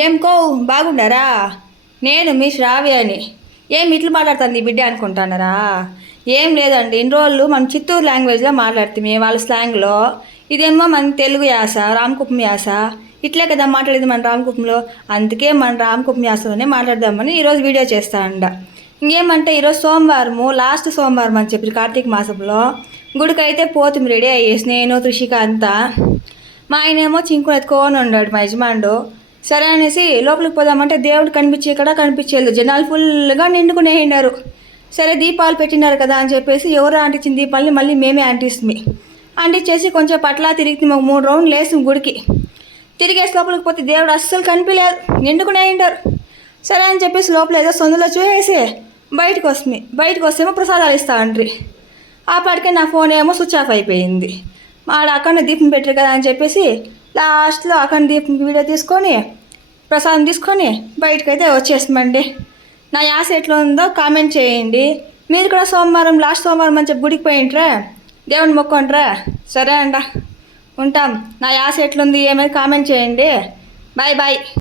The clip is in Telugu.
ఏం కో బాగుండారా నేను మీ శ్రావ్య అని. ఏం ఇట్లు మాట్లాడుతుంది బిడ్డ అనుకుంటున్నారా ఏం లేదండి ఇన్ని రోజులు మనం చిత్తూరు లాంగ్వేజ్లో మాట్లాడుతుంది వాళ్ళ స్లాంగ్లో. ఇదేమో మన తెలుగు యాస రామకుప్పం యాస. ఇట్లే కదా మాట్లాడేది మన రామకుప్పంలో. అందుకే మన రామకుప్పం యాసలోనే మాట్లాడదామని ఈరోజు వీడియో చేస్తా అండ ఇంకేమంటే ఈరోజు సోమవారము లాస్ట్ సోమవారం అని చెప్పి కార్తీక మాసంలో గుడికైతే పోతుంది రెడీ అయ్యేసి నేను త్రిషిక అంతా. మా ఆయన ఏమో చింకుని ఎత్తుకొని ఉన్నాడు మా యజమానుడు. సరే అనేసి లోపలికి పోదామంటే దేవుడు కనిపించే ఇక్కడ కనిపించేది జనాలు ఫుల్గా నిండుకునే ఉండారు సరే దీపాలు పెట్టినారు కదా అని చెప్పేసి ఎవరు అంటించిన దీపాలని మళ్ళీ మేమే అంటిస్తుంది అంటించేసి కొంచెం పట్లా తిరిగి మాకు మూడు రౌండ్లు వేసాం గుడికి. తిరిగేసి లోపలికి పోతే దేవుడు అస్సలు కనిపించలేదు. నిండుకునే ఉండారు సరే అని చెప్పేసి లోపల ఏదో సొందులో చూసేసి బయటకు వస్తుంది. బయటకు వస్తేమో ప్రసాదాలు ఇస్తా అండ్రి. ఆ పాటికే నా ఫోన్ ఏమో స్విచ్ ఆఫ్ అయిపోయింది. ఆడ అక్కడ దీపం పెట్టారు కదా అని చెప్పేసి లాస్ట్లో అక్కడ దీపం వీడియో తీసుకొని ప్రసాదం తీసుకొని బయటకైతే వచ్చేస్తామండి. నా యాస ఎట్లా ఉందో కామెంట్ చేయండి. మీరు కూడా సోమవారం లాస్ట్ సోమవారం మంచిగా గుడికి పోయింట్రా దేవుని మొక్కంట్రా సరే అండ ఉంటాం. నా యాస ఎట్లుంది ఏమైనా కామెంట్ చేయండి. Bye bye.